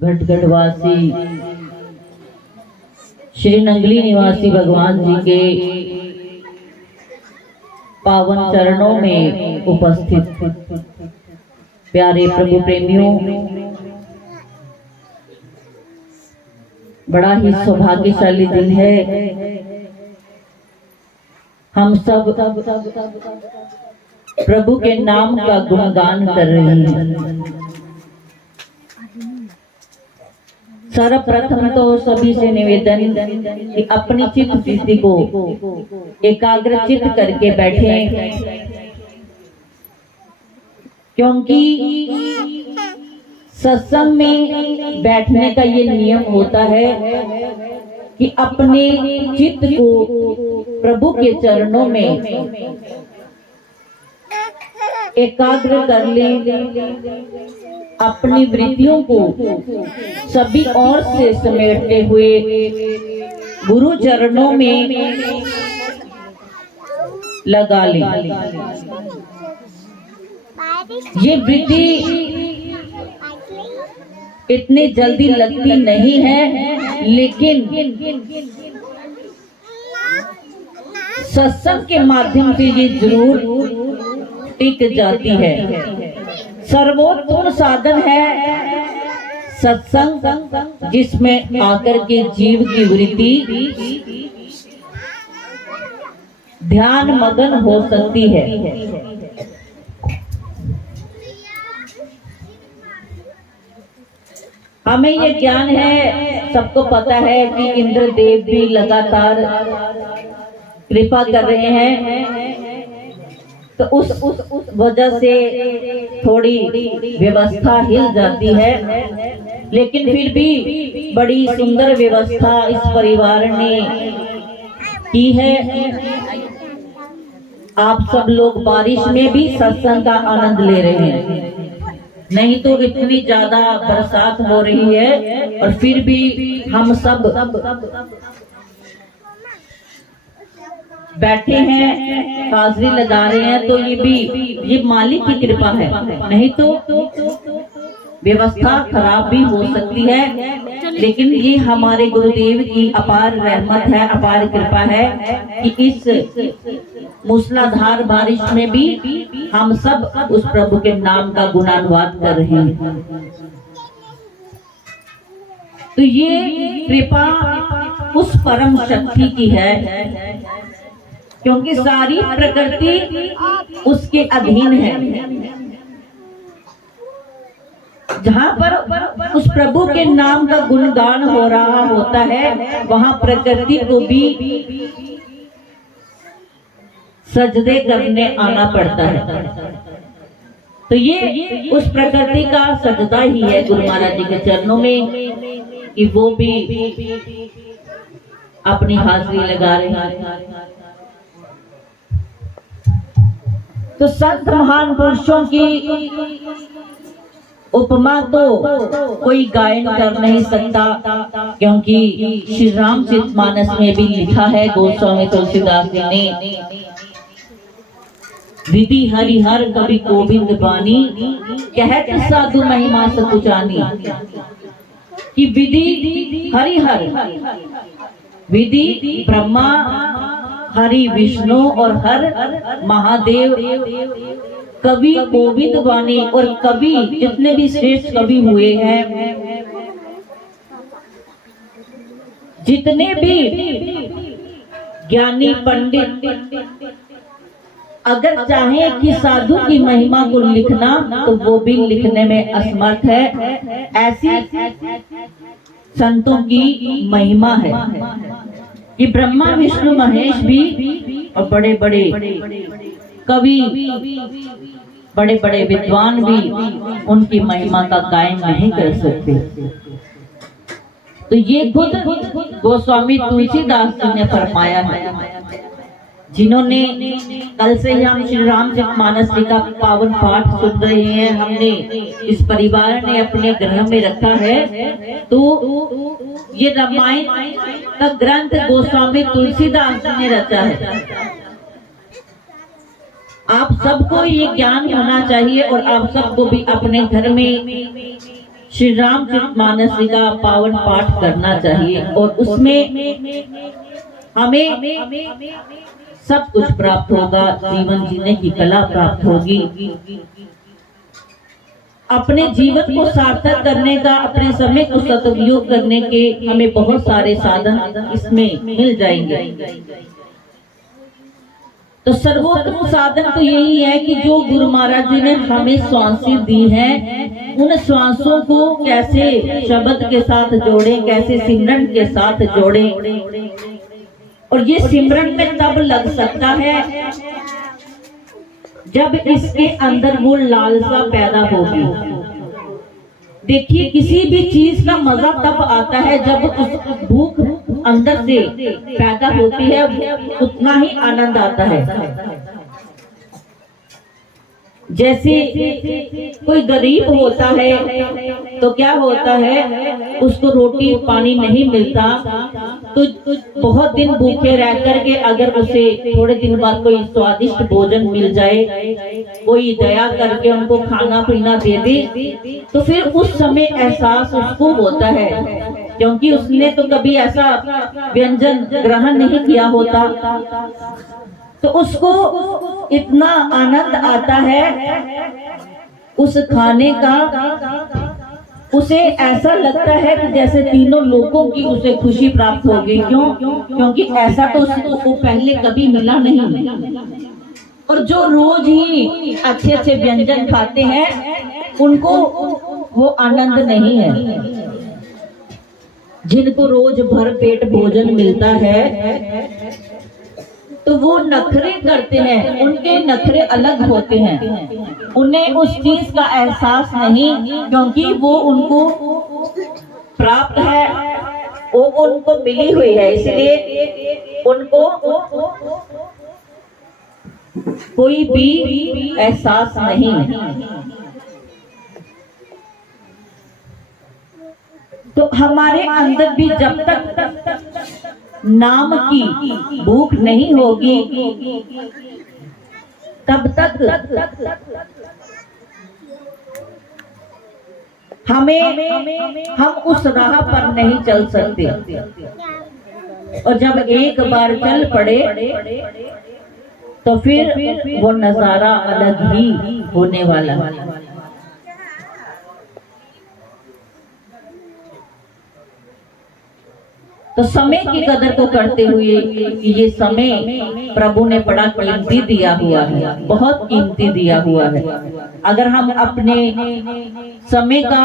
घटगढ़वासी श्री नंगली निवासी भगवान जी के पावन चरणों में उपस्थित प्यारे प्रभु प्रेमियों, बड़ा ही सौभाग्यशाली दिन है। हम सब प्रभु के नाम का गुणगान कर रहे हैं। सर्वप्रथम तो सभी से निवेदन कि अपनी चित्त वृत्ति को एकाग्रचित करके बैठे, क्योंकि सत्संग में बैठने का ये नियम होता है कि अपने चित्त को प्रभु के चरणों में एकाग्र कर लें, अपनी वृत्तियों को सभी ओर से समेटते हुए गुरु चरणों में लगा लें। ये वृत्ति इतनी जल्दी लगती नहीं है, लेकिन सत्संग के माध्यम से ये जरूर टिक जाती है। सर्वोत्तम साधन है सत्संग, जिसमें आकर के जीव की वृत्ति ध्यान मगन हो सकती है। हमें ये ज्ञान है, सबको पता है कि इंद्रदेव भी लगातार कृपा कर रहे हैं, तो उस वजह से थोड़ी व्यवस्था हिल जाती है, लेकिन फिर भी बड़ी सुंदर व्यवस्था इस परिवार ने की है। आप सब लोग बारिश में भी सत्संग का आनंद ले रहे हैं, नहीं तो इतनी ज्यादा बरसात हो रही है और फिर भी हम सब बैठे हैं, हाजिरी लगा रहे हैं, तो ये मालिक की कृपा है, नहीं तो व्यवस्था खराब भी हो सकती है। लेकिन ये हमारे गुरुदेव की अपार रहमत है, अपार कृपा है कि इस मूसलाधार बारिश में भी हम सब उस प्रभु के नाम का गुणानुवाद कर रहे हैं। तो ये कृपा उस परम शक्ति की है, क्योंकि सारी प्रकृति उसके अधीन है। जहाँ पर उस प्रभु के नाम का गुणगान हो रहा होता है, वहाँ प्रकृति को भी सजदे करने आना पड़ता है। तो ये उस प्रकृति का सजदा ही है गुरु महाराज जी के चरणों में, कि वो भी अपनी हाजिरी लगा रहे हैं। तो संत महान पुरुषों की उपमा तो कोई गायन कर नहीं सकता, क्योंकि श्री रामचरितमानस में भी लिखा है गोस्वामी तुलसीदास जी ने, विधि हरिहर कवि गोविंद बानी, कहत साधु महिमा सकुचानी। कि विधि हरिहर, विधि ब्रह्मा, हरि विष्णु और हर महादेव, कवि गोविंद वाणी, और कवि जितने भी श्रेष्ठ कवि हुए हैं, जितने भी ज्ञानी पंडित अगर चाहे कि साधु की महिमा को लिखना, तो वो भी लिखने में असमर्थ है। ऐसी संतों की महिमा है कि ब्रह्मा विष्णु महेश भी और बड़े बड़े कवि, बड़े बड़े विद्वान भी उनकी महिमा का गायन नहीं कर सकते। तो ये खुद गोस्वामी तुलसीदास जी ने फरमाया है, जिन्होंने कल से ही हम श्री रामचरितमानस जी का पावन पाठ सुन रहे हैं, हमने इस परिवार ने अपने ग्रह में रखा है। तो ये रामायण का ग्रंथ गोस्वामी तुलसीदास जी ने रचा है। आप सबको ये ज्ञान होना चाहिए और आप सबको भी अपने घर में श्री रामचरितमानस का पावन पाठ करना चाहिए और उसमें हमें सब कुछ प्राप्त होगा, जीवन जीने की कला प्राप्त होगी। अपने जीवन को सार्थक करने का, अपने समय को सदुपयोग करने के हमें बहुत सारे साधन इसमें मिल जाएंगे। तो सर्वोत्तम साधन तो यही है कि जो गुरु महाराज जी ने हमें श्वासें दी हैं, उन श्वासों को कैसे शब्द के साथ जोड़े, कैसे सिमरन के साथ जोड़े। और ये सिमरन में तब लग सकता है जब इसके अंदर वो लालसा पैदा होगी। देखिए, किसी भी चीज का मजा तब आता है जब उस भूख अंदर से पैदा होती है, उतना ही आनंद आता है। जैसे कोई गरीब होता है तो क्या होता है, उसको रोटी पानी नहीं मिलता तो बहुत दिन भूखे रह करके अगर उसे थोड़े दिन बाद कोई स्वादिष्ट भोजन मिल जाए, कोई दया करके उनको खाना पीना दे दे, तो फिर उस समय एहसास उसको होता है, क्योंकि उसने तो कभी ऐसा व्यंजन ग्रहण नहीं किया होता। तो उसको इतना आनंद आता है उस खाने का, उसे ऐसा लगता है कि जैसे तीनों लोगों की उसे खुशी प्राप्त होगी। क्यों? क्योंकि ऐसा तो उसको पहले कभी मिला नहीं। और जो रोज ही अच्छे अच्छे व्यंजन खाते हैं उनको वो आनंद नहीं है। जिनको रोज भर पेट भोजन मिलता है तो वो नखरे करते हैं, उनके नखरे अलग होते हैं, उन्हें उस चीज का एहसास नहीं, क्योंकि वो उनको प्राप्त है, वो उनको मिली हुई है, इसलिए उनको कोई भी एहसास नहीं। तो हमारे अंदर भी जब तक नाम की भूख नहीं होगी तब तक हम उस राह पर नहीं चल सकते। और जब एक बार चल पड़े तो फिर वो नजारा अलग ही होने वाला। तो समय की कदर को करते हुए, ये समय प्रभु ने बड़ा कीमती दिया हुआ है, बहुत कीमती दिया हुआ है। अगर हम अपने समय का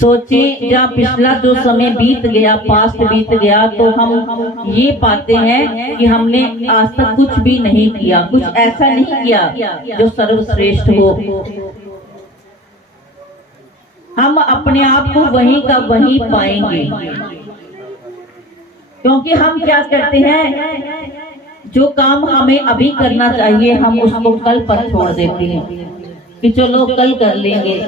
सोचें, जहाँ पिछला जो समय बीत गया, पास्ट बीत गया, तो हम ये पाते हैं कि हमने आज तक कुछ भी नहीं किया, कुछ ऐसा नहीं किया जो सर्वश्रेष्ठ हो। हम अपने आप को वहीं का वहीं पाएंगे, क्योंकि हम क्या करते हैं, जो काम हमें अभी करना चाहिए हम उसको कल पर छोड़ देते हैं कि चलो कल कर लेंगे।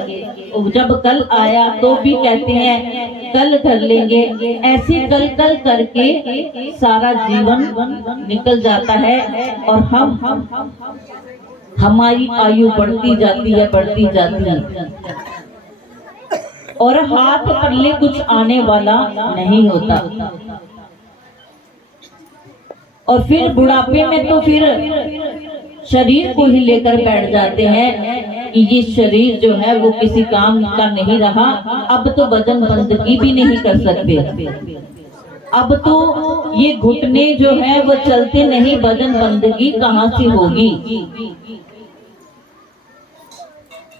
जब कल आया तो भी कहते हैं कल कर लेंगे। ऐसे कल कल करके सारा जीवन निकल जाता है और हमारी आयु बढ़ती जाती है, बढ़ती जाती है, और हाथ पल्ले कुछ आने वाला नहीं होता। और फिर बुढ़ापे में तो फिर शरीर को ही लेकर बैठ जाते हैं कि ये शरीर जो है वो किसी काम का नहीं रहा, अब तो वजन बंदगी भी नहीं कर सकते, अब तो ये घुटने जो है वो चलते नहीं, वजन बंदगी कहाँ से होगी।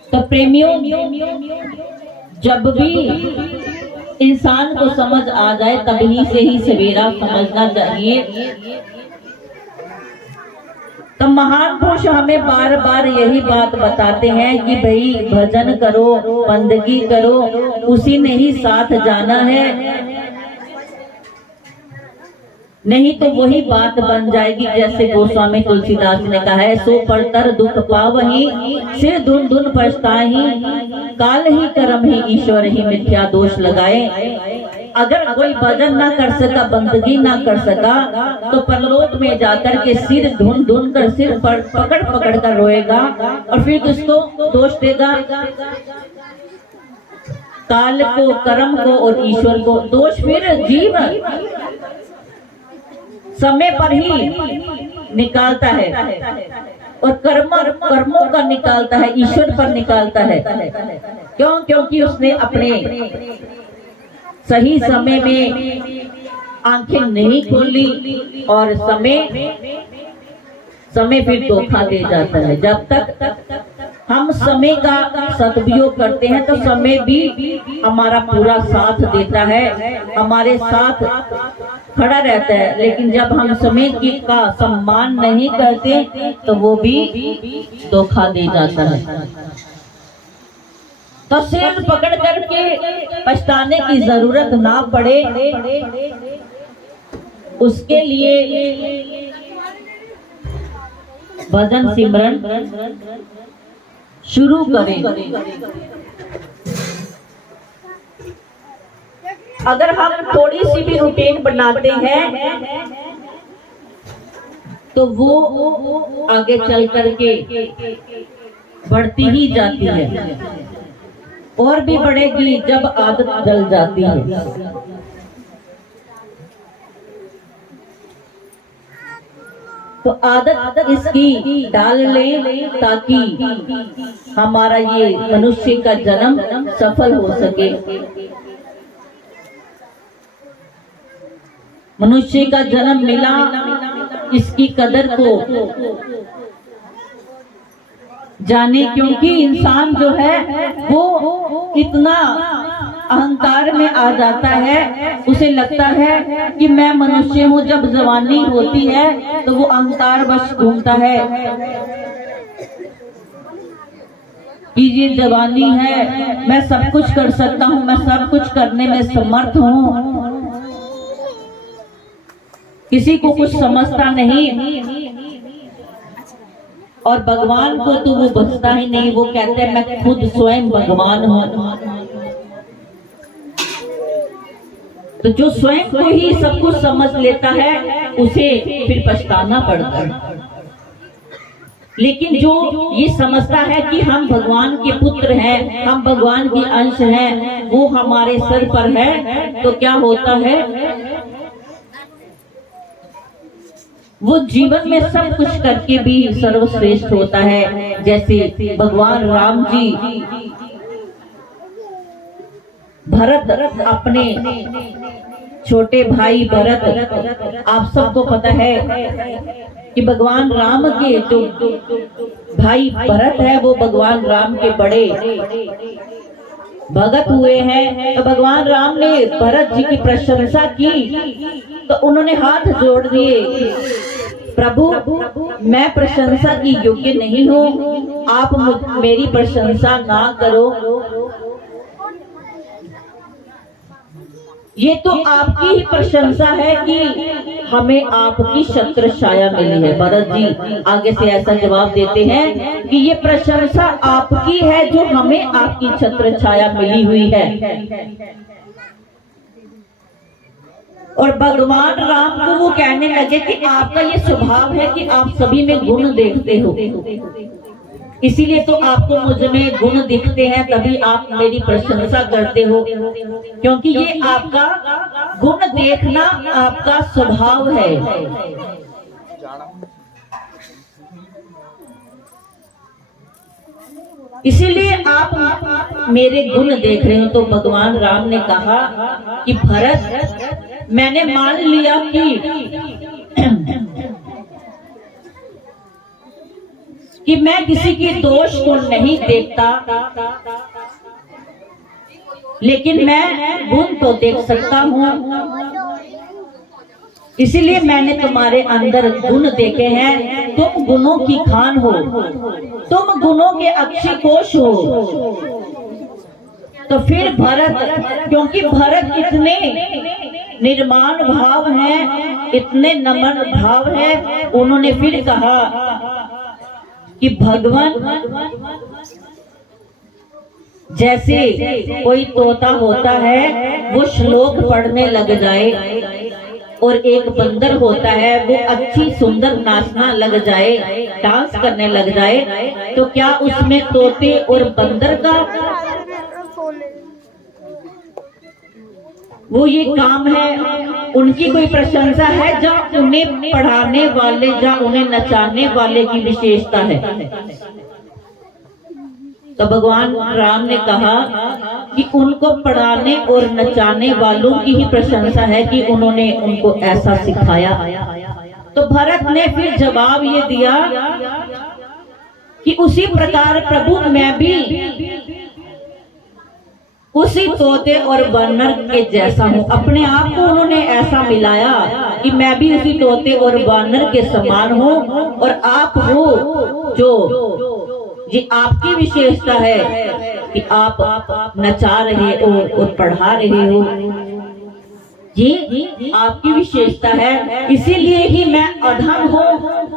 तो प्रेमियों, जब भी इंसान को समझ आ जाए तभी से ही सवेरा समझना चाहिए। तो महान पुरुष हमें बार बार यही बात बताते हैं कि भाई भजन करो, बंदगी करो, उसी ने ही साथ जाना है, नहीं तो वही बात बन जाएगी जैसे गोस्वामी तुलसीदास ने कहा है, सो परतर दुख पावही, सिर धुन धुन पछताही, काल ही कर्म ही ईश्वर ही मिथ्या दोष लगाए। अगर कोई भजन ना कर सका, बंदगी ना कर सका, तो परलोक में जाकर के सिर ढूंढ ढूंढ कर, सिर पर पकड़ पकड़ कर रोएगा और फिर किसको दोष देगा? काल को, कर्म को और ईश्वर को दोष फिर जीव समय पर ही निकालता है और कर्मों का निकालता है, ईश्वर पर निकालता है। क्यों? क्योंकि उसने अपने सही समय में आंखें नहीं खोली और समय फिर धोखा दे जाता है। जब तक हम समय का सदुपयोग करते हैं तो समय भी हमारा पूरा साथ देता है, हमारे साथ खड़ा रहता है। लेकिन जब हम समय का सम्मान नहीं करते तो वो भी धोखा दे जाता है। तो सिर पकड़ करके पछताने की जरूरत ना पड़े, उसके लिए भजन सिमरन शुरू करें। अगर हम थोड़ी सी भी रूटीन बनाते हैं तो वो आगे चल करके बढ़ती ही जाती है और भी बढ़ेगी जब आदत डल जाती है। तो आदत इसकी डाल लें ताकि हमारा ये मनुष्य का जन्म सफल हो सके। मनुष्य का जन्म मिला, इसकी कदर को जाने, क्योंकि इंसान जो है वो इतना अहंकार में आ जाता है, उसे लगता है कि मैं मनुष्य हूँ। जब जवानी होती है तो वो अहंकार वश घूमता है कि ये जवानी है, मैं सब कुछ कर सकता हूँ, मैं सब कुछ करने में समर्थ हूँ। किसी को कुछ समझता नहीं और भगवान को तो वो बचता ही नहीं। वो कहते हैं मैं खुद स्वयं भगवान हूँ। तो जो स्वयं को ही सब कुछ समझ लेता है उसे फिर पछताना पड़ता है। लेकिन जो ये समझता है कि हम भगवान के पुत्र हैं, हम भगवान के अंश हैं, वो हमारे सर पर है, तो क्या होता है? वो जीवन में सब कुछ करके भी सर्वश्रेष्ठ होता है। जैसे भगवान राम जी भरत, अपने छोटे भाई भरत, आप सबको पता है कि भगवान राम के जो भाई भरत है वो भगवान राम के बड़े भगत हुए हैं। तो भगवान राम ने भरत जी की प्रशंसा की तो उन्होंने हाथ जोड़ दिए, प्रभु मैं प्रशंसा की योग्य नहीं हूँ, आप मेरी प्रशंसा ना करो। ये तो आपकी ही प्रशंसा है कि हमें आपकी छत्र छाया मिली है। भरत जी आगे से ऐसा जवाब देते हैं कि ये प्रशंसा आपकी है जो हमें आपकी छत्र छाया मिली हुई है। और भगवान राम को वो कहने लगे कि आपका ये स्वभाव है कि आप सभी में गुण देखते हो, इसीलिए तो आपको मुझ में गुण दिखते हैं, तभी आप मेरी प्रशंसा करते हो, क्योंकि ये आपका गुण देखना आपका स्वभाव है। इसीलिए आप मेरे गुण देख रहे हो। तो भगवान राम ने कहा कि भरत मैंने मान लिया कि मैं किसी के दोष को नहीं देखता, लेकिन मैं गुण तो देख सकता हूँ। इसीलिए मैंने तुम्हारे अंदर गुण देखे हैं। तुम गुणों की खान हो, तुम गुणों के अक्षय कोश हो। तो फिर भरत, क्योंकि भरत इतने निर्माण भाव हैं, इतने नम्र भाव हैं, उन्होंने फिर कहा कि भगवान जैसे कोई तोता होता है वो श्लोक पढ़ने लग जाए, और एक बंदर होता है वो अच्छी सुंदर नाचना लग जाए, डांस करने लग जाए, तो क्या उसमें तोते और बंदर का वो ये काम है? उनकी कोई प्रशंसा है? जहाँ उन्हें पढ़ाने वाले, जहाँ उन्हें नचाने वाले की विशेषता है। तो भगवान राम ने कहा कि उनको पढ़ाने और नचाने वालों की ही प्रशंसा है कि उन्होंने उनको ऐसा सिखाया। तो भरत ने फिर जवाब ये दिया कि उसी प्रकार प्रभु मैं भी उसी तोते और वानर के जैसा हूँ। अपने आप को उन्होंने ऐसा मिलाया कि मैं भी उसी तोते और वानर के समान हूँ, और आप हो जो ये आपकी विशेषता है कि आप नचा रहे हो और पढ़ा रहे हो, ये आपकी विशेषता है। इसीलिए ही मैं अधम हूँ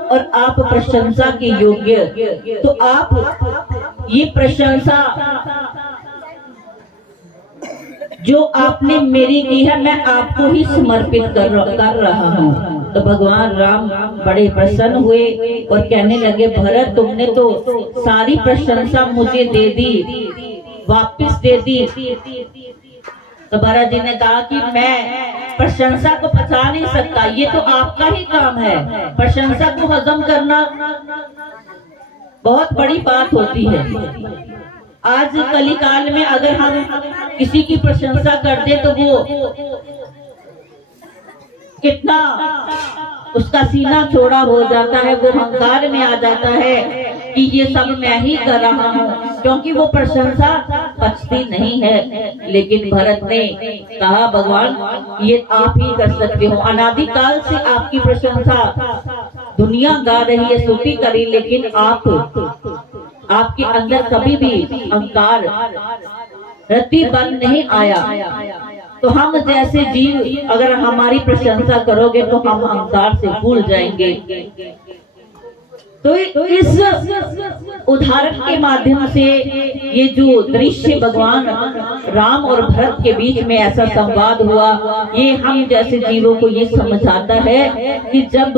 और आप प्रशंसा के योग्य। तो आप ये प्रशंसा जो आपने मेरी की है, मैं आपको ही समर्पित कर रहा हूँ। तो भगवान राम बड़े प्रसन्न हुए और कहने लगे, भरत तुमने तो सारी प्रशंसा मुझे दे दी, वापस दे दी। तो भरत जी ने कहा कि मैं प्रशंसा को पचा नहीं सकता, ये तो आपका ही काम है। प्रशंसा को हजम करना बहुत बड़ी बात होती है। आज कली काल में अगर हम किसी की प्रशंसा करते तो वो कितना उसका सीना चौड़ा हो जाता है, वो अहंकार में आ जाता है कि ये सब मैं ही कर रहा हूँ, क्योंकि वो प्रशंसा पचती नहीं है। लेकिन भरत ने कहा, भगवान ये आप ही कर सकते हो। अनादिकाल से आपकी प्रशंसा दुनिया गा रही है, स्तुति करी, लेकिन आपके अंदर कभी भी अहंकार रति बन नहीं आया। तो हम जैसे जीव अगर हमारी प्रशंसा करोगे तो हम अहंकार से भूल जाएंगे। तो इस उदाहरण के माध्यम से ये जो दृश्य भगवान राम और भरत के बीच में ऐसा संवाद हुआ, ये हम जैसे जीवों को ये समझाता है कि जब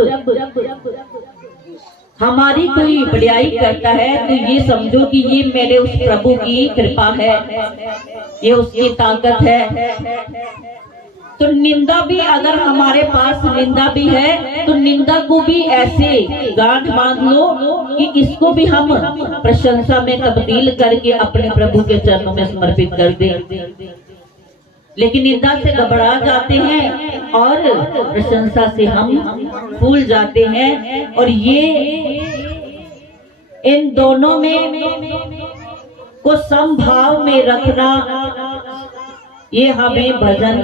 हमारी कोई बड़ाई करता है तो ये समझो कि ये मेरे उस प्रभु की कृपा है, ये उसकी ताकत है। तो निंदा भी अगर हमारे पास निंदा भी है तो निंदा को भी ऐसे गांठ बांध लो कि इसको भी हम प्रशंसा में तब्दील करके अपने प्रभु के चरणों में समर्पित कर दें। लेकिन निंदा से घबरा जाते हैं और प्रशंसा से हम भूल जाते हैं। और ये इन दोनों में को समभाव में रखना, ये हमें भजन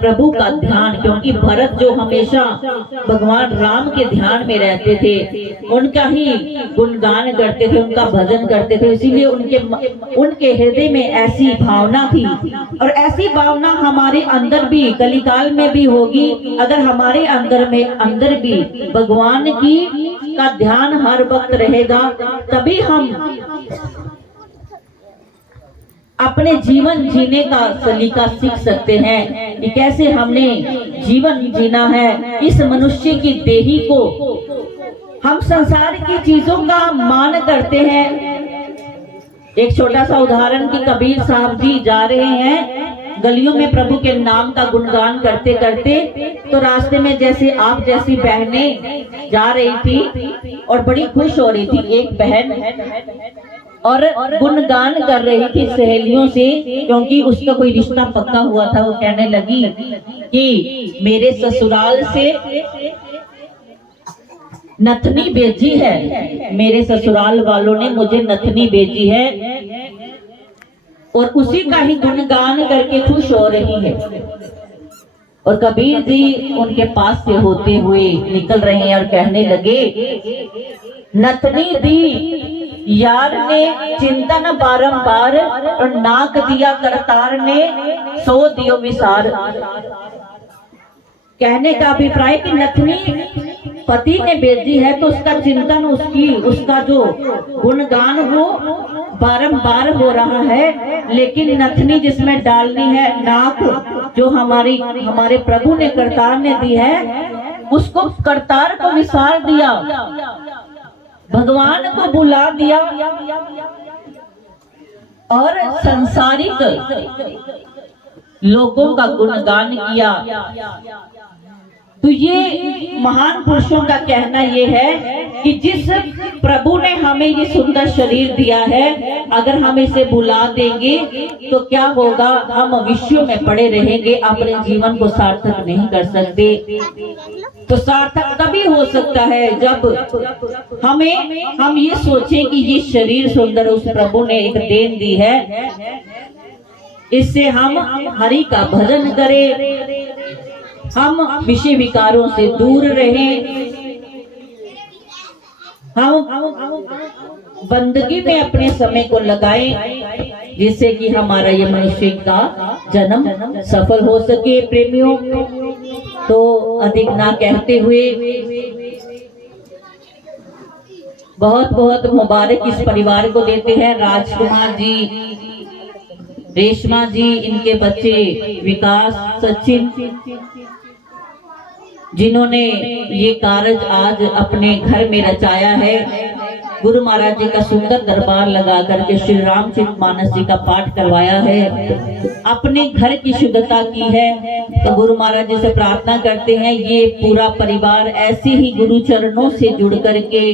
प्रभु का ध्यान, क्योंकि भरत जो हमेशा भगवान राम के ध्यान में रहते थे, उनका ही गुणगान करते थे, उनका भजन करते थे, इसीलिए उनके हृदय में ऐसी भावना थी। और ऐसी भावना हमारे अंदर भी कलिकाल में भी होगी अगर हमारे अंदर भी भगवान की का ध्यान हर वक्त रहेगा, तभी हम अपने जीवन जीने का सलीका सीख सकते हैं कि कैसे हमने जीवन जीना है। इस मनुष्य की देही को हम संसार की चीजों का मान करते हैं। एक छोटा सा उदाहरण कि कबीर साहब जी जा रहे हैं गलियों में प्रभु के नाम का गुणगान करते करते, तो रास्ते में जैसे आप जैसी बहनें जा रही थी और बड़ी खुश हो रही थी। एक बहन और गुणगान कर रही थी सहेलियों से, क्योंकि उसका कोई रिश्ता पक्का हुआ था। वो कहने लगी कि मेरे ससुराल से नथनी भेजी है, मेरे ससुराल वालों ने मुझे नथनी भेजी है, और उसी का ही गुणगान करके खुश हो रही है। और कबीर जी उनके पास से होते हुए निकल रहे हैं और कहने लगे, नथनी दी यार ने चिंतन बारंबार, और नाक दिया करतार ने सो दियो विसार। कहने का अभिप्राय कि नथनी पति ने भेजी है तो उसका चिंतन, उसका जो गुणगान हो बारंबार हो रहा है, लेकिन नथनी जिसमें डालनी है, नाक जो हमारे प्रभु ने करतार ने दी है, उसको करतार को विसार दिया, भगवान को बुला दिया और संसारिक लोगों का गुणगान किया। तो ये महान पुरुषों का कहना ये है कि जिस प्रभु ने हमें ये सुंदर शरीर दिया है, अगर हम इसे भुला देंगे तो क्या होगा, हम विश्व में पड़े रहेंगे, अपने जीवन को सार्थक नहीं कर सकते। तो सार्थक तभी हो सकता है जब हम ये सोचें कि ये शरीर सुंदर उस प्रभु ने एक देन दी है, इससे हम हरि का भजन करें, हम विषय विकारों से दूर रहें, हम बंदगी में अपने समय को लगाएं, जिससे कि हमारा ये मनुष्य का जन्म सफल हो सके। प्रेमियों, तो अधिक ना कहते हुए बहुत बहुत मुबारक इस परिवार को देते हैं। राजकुमार जी, रेशमा जी, इनके बच्चे विकास, सचिन, जिन्होंने ये कार्य आज अपने घर में रचाया है। गुरु महाराज जी का सुंदर दरबार लगा करके श्री रामचरितमानस जी का पाठ करवाया है, अपने घर की शुद्धता की है। तो गुरु महाराज जी से प्रार्थना करते हैं ये पूरा परिवार ऐसे ही गुरु चरणों से जुड़ करके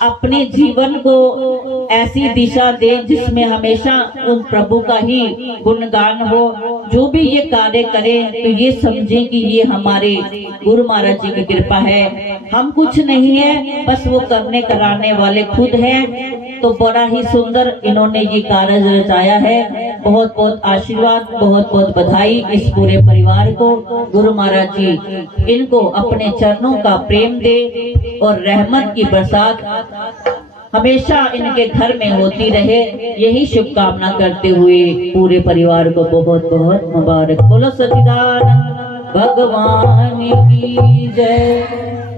अपने जीवन को ऐसी दिशा दे जिसमें हमेशा उन प्रभु का ही गुणगान हो। जो भी ये कार्य करें तो ये समझें कि ये हमारे गुरु महाराज जी की कृपा है, हम कुछ नहीं है, बस वो करने कराने वाले खुद हैं। तो बड़ा ही सुंदर इन्होंने ये कार्य रचाया है। बहुत बहुत आशीर्वाद, बहुत बहुत बधाई इस पूरे परिवार को। गुरु महाराज जी इनको अपने चरणों का प्रेम दे और रहमत की बरसात हमेशा इनके घर में होती रहे, यही शुभकामना करते हुए पूरे परिवार को बहुत बहुत मुबारक। बोलो सच्चिदानंद भगवान की जय।